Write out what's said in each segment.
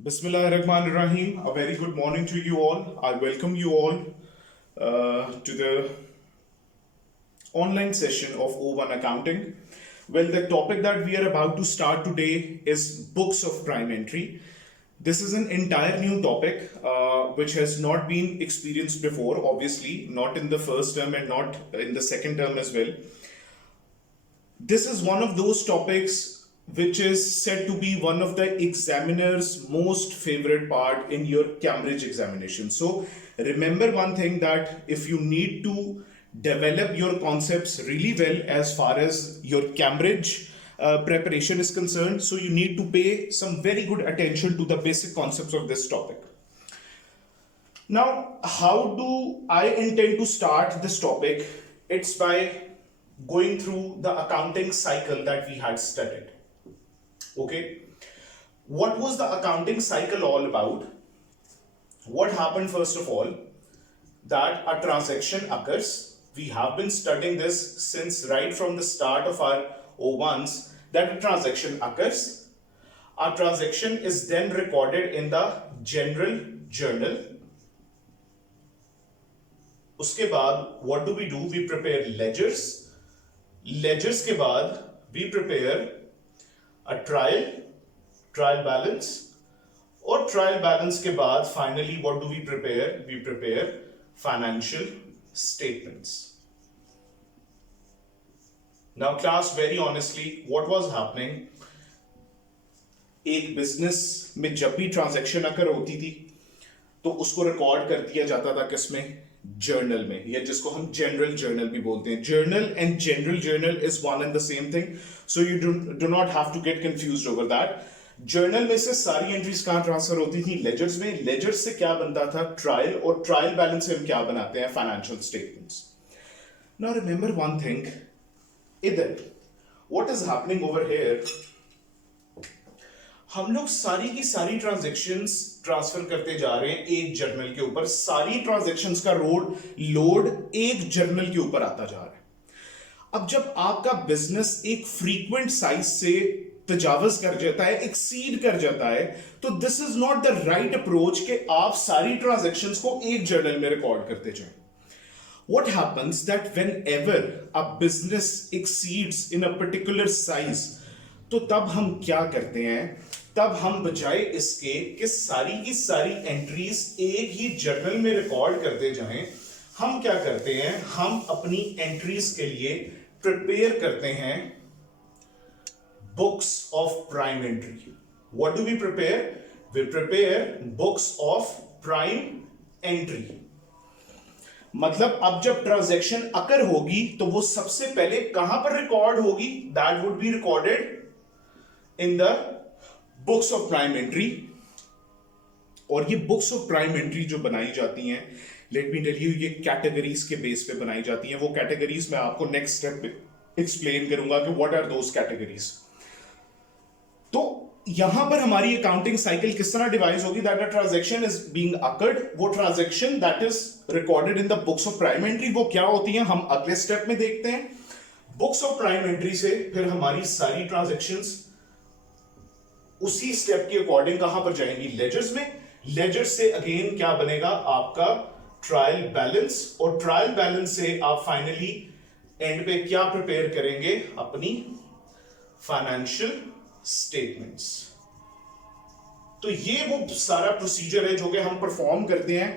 Bismillahirrahmanirrahim. A very good morning to you all. I welcome you all to the online session of O1 Accounting. Well, the topic that we are about to start today is books of prime entry. This is an entire new topic which has not been experienced before, obviously, not in the first term and not in the second term as well. This is one of those topics which is said to be one of the examiner's most favorite part in your Cambridge examination. So remember one thing, that if you need to develop your concepts really well as far as your Cambridge preparation is concerned, so you need to pay some very good attention to the basic concepts of this topic. Now, how do I intend to start this topic? It's by going through the accounting cycle that we had studied. Okay, what was the accounting cycle all about? What happened first of all? That a transaction occurs. We have been studying this since right from the start of our O1s, that a transaction occurs. A transaction is then recorded in the general journal. उसके बाद what do we do? We prepare ledgers. Ledgers के बाद we prepare a trial balance, और trial balance के बाद finally what do we prepare? We prepare financial statements. Now class, very honestly, what was happening? एक business में जब भी transaction अकर होती थी तो उसको रिकॉर्ड कर दिया जाता था किसमें? जर्नल में, या जिसको हम जनरल जर्नल भी बोलते हैं. Journal and general journal is one and the same thing, so you do not have to get confused over that. Journal में से सारी एंट्रीज कहां ट्रांसफर होती थी? लेजर्स में. लेजर्स से क्या बनता था? ट्रायल, और ट्रायल बैलेंस से हम क्या बनाते हैं? Financial statements. Now remember one thing, इधर what is happening over here, हम लोग सारी की सारी ट्रांजैक्शंस ट्रांसफर करते जा रहे हैं एक जर्नल के ऊपर. सारी ट्रांजैक्शंस का लोड एक जर्नल के ऊपर आता जा रहा है. अब जब आपका बिजनेस एक फ्रीक्वेंट साइज से तजावज कर जाता है, एक्सीड कर जाता है, तो this is not the right approach कि आप सारी ट्रांजैक्शंस को एक जर्नल में रिकॉर्ड करते जाएं. What happens that whenever a business exceeds in a particular size, तो तब हम क्या करते हैं? तब हम बजाय इसके कि सारी की सारी एंट्रीज एक ही जर्नल में रिकॉर्ड करते जाएं, हम क्या करते हैं? हम अपनी एंट्रीज के लिए प्रिपेयर करते हैं books of prime entry. What do we prepare? We prepare books of prime entry. मतलब अब जब ट्रांजैक्शन अकर होगी तो वो सबसे पहले कहां पर रिकॉर्ड होगी? That would be recorded in the books of prime entry. और ये बुक्स ऑफ प्राइम एंट्री जो बनाई जाती हैं, लेट मी टेल यू, ये कैटेगरीज के बेस पे बनाई जाती हैं. वो कैटेगरीज मैं आपको नेक्स्ट स्टेप पे एक्सप्लेन करूंगा कि व्हाट आर दोस कैटेगरीज. तो यहां पर हमारी अकाउंटिंग साइकिल किस तरह डिवाइड होगी? That a transaction is being occurred, वो transaction that is recorded in the books of prime entry, वो क्या होती हैं हम अगले स्टेप में देखते हैं. बुक्स ऑफ प्राइम एंट्री से फिर हमारी सारी ट्रांजैक्शंस उसी स्टेप के अकॉर्डिंग कहां पर जाएंगी? लेजर्स में. लेजर्स से अगेन क्या बनेगा? आपका ट्रायल बैलेंस, और ट्रायल बैलेंस से आप फाइनली एंड पे क्या प्रिपेयर करेंगे? अपनी फाइनेंशियल स्टेटमेंट्स. तो ये वो सारा प्रोसीजर है जो कि हम परफॉर्म करते हैं.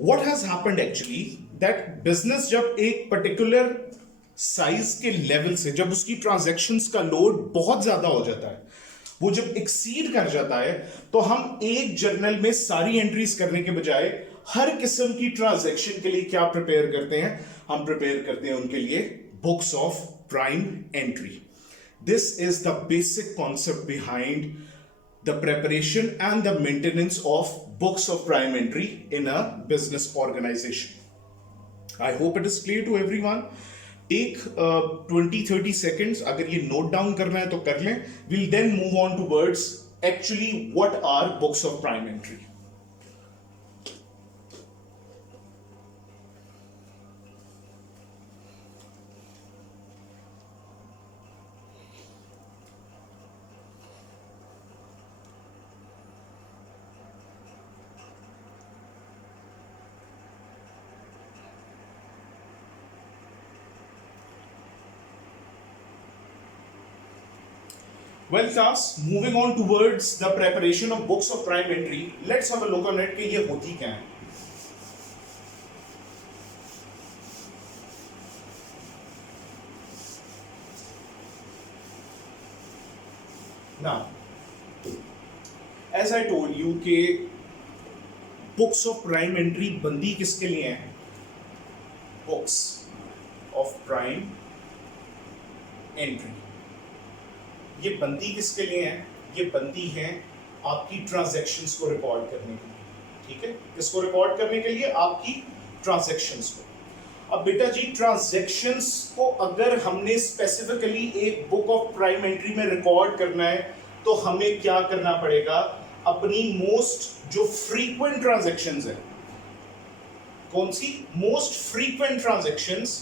What has happened actually, that business जब एक पर्टिकुलर साइज के लेवल से, जब उसकी ट्रांजैक्शंस का लोड बहुत ज्यादा हो जाता है, वो जब एक्सीड कर जाता है, तो हम एक जर्नल में सारी एंट्रीज करने के बजाय हर किस्म की ट्रांजैक्शन के लिए क्या प्रिपेयर करते हैं? हम प्रिपेयर करते हैं उनके लिए books of prime entry. This is the basic concept behind the preparation and the maintenance of books of prime entry in a business organization. I hope it is clear to everyone. Take 20-30 seconds. अगर ये note down करना है तो कर लें. We'll then move on towards actually what are books of prime entry. Well class, moving on towards the preparation of books of prime entry, let's have a look on it कि ये होती क्या है. Now, as I told you कि books of prime entry बंदी किसके लिए है? बुक्स ऑफ प्राइम एंट्री ये बंदी किसके लिए है? ये बंदी है आपकी ट्रांजैक्शंस को रिकॉर्ड करने के लिए. ठीक है, किसको रिकॉर्ड करने के लिए? आपकी ट्रांजैक्शंस को. अब बेटा जी, ट्रांजैक्शंस को अगर हमने स्पेसिफिकली एक बुक ऑफ प्राइम एंट्री में रिकॉर्ड करना है तो हमें क्या करना पड़ेगा? अपनी मोस्ट जो फ्रीक्वेंट ट्रांजैक्शंस है, कौन सी मोस्ट फ्रीक्वेंट ट्रांजैक्शंस,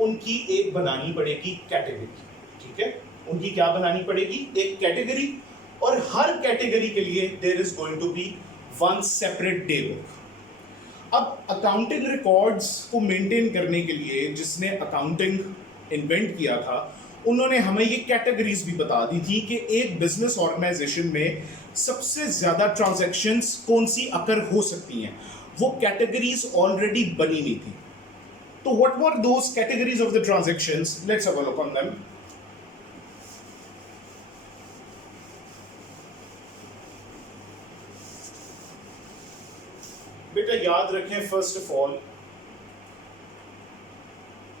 उनकी एक बनानी पड़ेगी कैटेगरी. ठीक है, उनकी क्या बनानी पड़ेगी? एक कैटेगरी. और हर कैटेगरी के लिए there is going to be one separate day book. अब अकाउंटिंग रिकॉर्ड्स को मेंटेन करने के लिए जिसने अकाउंटिंग इन्वेंट किया था, उन्होंने हमें ये कैटेगरीज भी बता दी थी कि एक बिजनेस ऑर्गेनाइजेशन में सबसे ज्यादा ट्रांजैक्शंस कौन सी अकर हो सकती हैं. वो कैटेगरीज ऑलरेडी बनी हुई थी. तो what were those categories of the transactions? Let's have a look on them. बेटा याद रखें, फर्स्ट ऑफ ऑल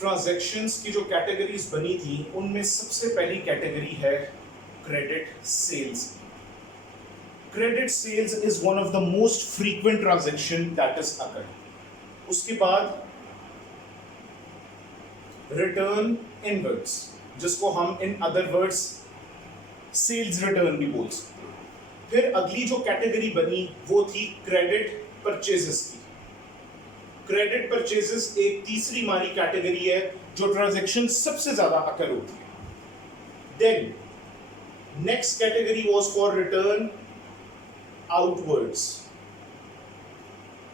ट्रांजैक्शंस की जो कैटेगरीज बनी थी उनमें सबसे पहली कैटेगरी है credit sales. Credit sales is one of the most frequent transaction that is occur. उसके बाद रिटर्न इनवर्ड्स, जिसको हम in other words sales return भी बोल सकते हैं. फिर अगली जो कैटेगरी बनी वो थी क्रेडिट परचेजेस की. क्रेडिट परचेजेस एक तीसरी हमारी कैटेगरी है जो ट्रांजैक्शन सबसे ज्यादा अकर होती है. Then next category was for return outwards,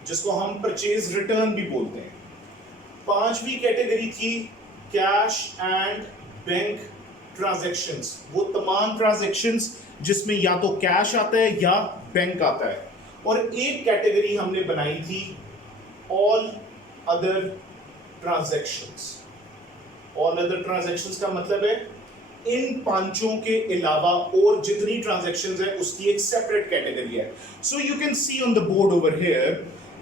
जिसको हम परचेज रिटर्न भी बोलते हैं. पांचवी कैटेगरी थी कैश एंड बैंक ट्रांजैक्शंस. वो तमाम ट्रांजैक्शंस जिसमें या तो कैश आता है या बैंक आता है. और एक कैटेगरी हमने बनाई थी all other transactions. All other transactions का मतलब है इन पांचों के अलावा और जितनी ट्रांजैक्शंस है उसकी एक सेपरेट कैटेगरी है. So you can see on the board over here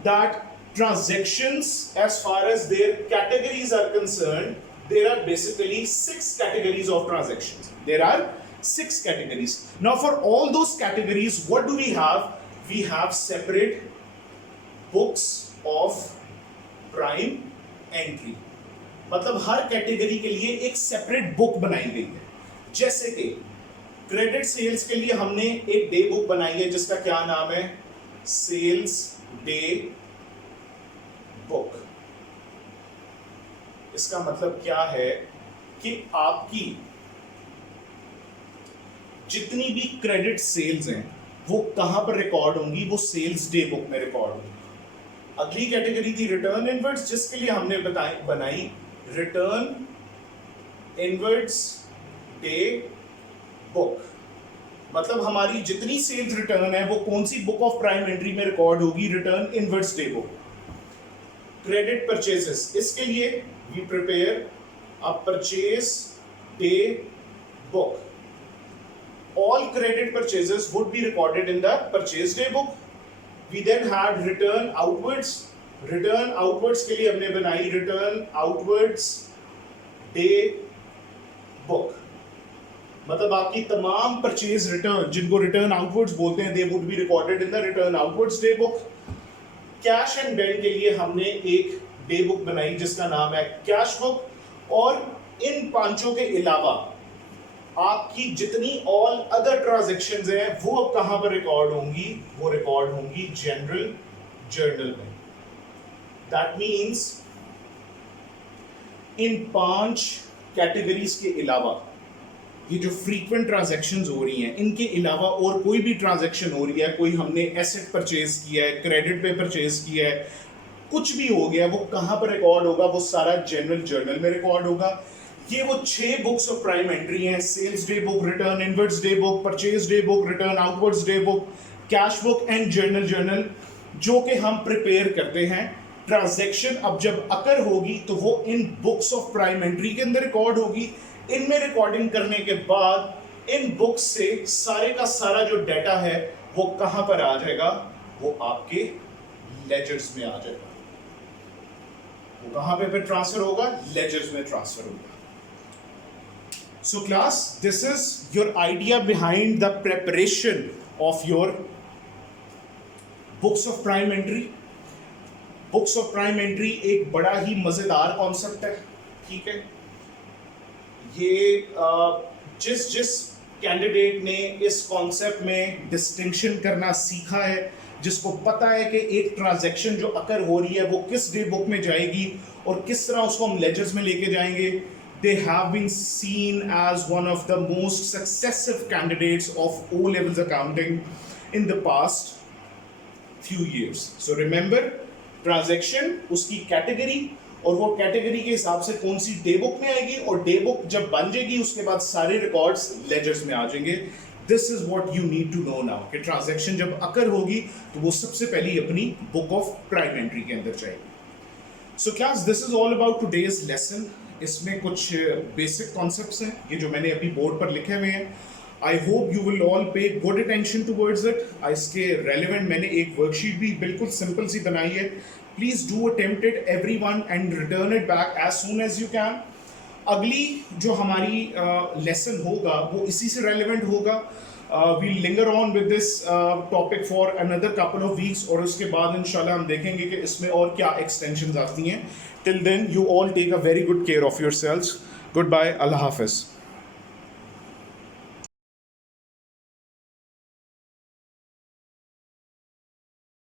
that transactions, as far as their categories are concerned, there are basically 6 categories of transactions. There are 6 categories. Now for all those categories, what do we have? We have separate books of prime entry. मतलब हर category के लिए एक separate book बनाई गई है. जैसे कि credit sales के लिए हमने एक डे बुक बनाई है जिसका क्या नाम है? Sales day book. इसका मतलब क्या है कि आपकी जितनी भी क्रेडिट सेल्स हैं वो कहां पर रिकॉर्ड होंगी? वो सेल्स डे बुक में रिकॉर्ड होंगी. अगली कैटेगरी थी रिटर्न इनवर्ड्स, जिसके लिए हमने बनाई रिटर्न इनवर्ड्स डे बुक. मतलब हमारी जितनी सेल्स रिटर्न है वो कौन सी बुक ऑफ प्राइम एंट्री में रिकॉर्ड होगी? Return inwards day book. Credit purchases, इसके लिए we prepare a purchase day book. All credit purchases would be recorded in the purchase day book. We then had return outwards. Return outwards के लिए हमने बनाई return outwards day book. मतलब आपकी तमाम purchase return जिनको रिटर्न आउटवर्ड्स बोलते हैं, they would be recorded in the return outwards day book. Cash and bank के लिए हमने एक डे बुक बनाई जिसका नाम है कैश बुक. और इन पांचों के अलावा आपकी जितनी ऑल अदर ट्रांजैक्शंस हैं वो अब कहां पर रिकॉर्ड होंगी? वो रिकॉर्ड होंगी जनरल जर्नल में. दैट मींस इन 5 कैटेगरीज के अलावा ये जो फ्रीक्वेंट ट्रांजैक्शंस हो रही हैं इनके अलावा और कोई भी ट्रांजैक्शन हो रही है, कोई हमने एसेट परचेज किया है, क्रेडिट पे परचेज किया है, कुछ भी हो गया, वो कहां पर रिकॉर्ड होगा? वो सारा जनरल जर्नल में रिकॉर्ड होगा. ये वो 6 बुक्स ऑफ प्राइम एंट्री हैं, sales day book, return inwards day book, purchase day book, return outwards day book, cash book and journal, जो कि हम प्रिपेयर करते हैं। ट्रांजैक्शन अब जब अकर होगी तो वो इन बुक्स ऑफ प्राइम एंट्री के अंदर रिकॉर्ड होगी। इनमें रिकॉर्डिंग करने के बाद इन बुक्स से सारे का सारा जो डाटा है वो कहां पर आ जाएगा, वो आपके लेजर्स में आ जाएगा। वो कहां पे ट्रांसफर होगा, लेजर्स में ट्रांसफर होगा। So class, this is your idea behind the preparation of your books of prime entry. Books of prime entry एक बड़ा ही मजेदार कॉन्सेप्ट है, ठीक है। ये जिस कैंडिडेट ने इस कॉन्सेप्ट में डिस्टिंक्शन करना सीखा है, जिसको पता है कि एक ट्रांजैक्शन जो अकर हो रही है वो किस डे बुक में जाएगी और किस तरह उसको हम लेजर्स में लेके जाएंगे, they have been seen as one of the most successive candidates of O-levels accounting in the past few years. So remember, transaction उसकी कैटेगरी और वो कैटेगरी के हिसाब से कौन सी डे बुक में आएगी, और डे बुक जब बन जाएगी उसके बाद सारे रिकॉर्ड्स लेजर्स में आ जाएंगे। This is what you need to know now कि ट्रांजैक्शन जब अकर होगी तो वो सबसे पहले अपनी बुक ऑफ प्राइम एंट्री के अंदर जाएगी। So class, this is all about today's lesson. इसमें कुछ बेसिक कॉन्सेप्ट्स हैं ये जो मैंने अभी बोर्ड पर लिखे हुए हैं। I hope you will all pay good attention towards it. इसके रेलिवेंट मैंने एक वर्कशीट भी बिल्कुल सिंपल सी बनाई है। Please do attempt it everyone and return it back as soon as you can. अगली जो हमारी लेसन होगा वो इसी से रेलिवेंट होगा। we'll linger on with this topic for another couple of weeks, और उसके बाद इंशाल्लाह हम देखेंगे कि इसमें और क्या extensions आती हैं। Till then, you all take a very good care of yourselves. Goodbye. Allah Hafiz.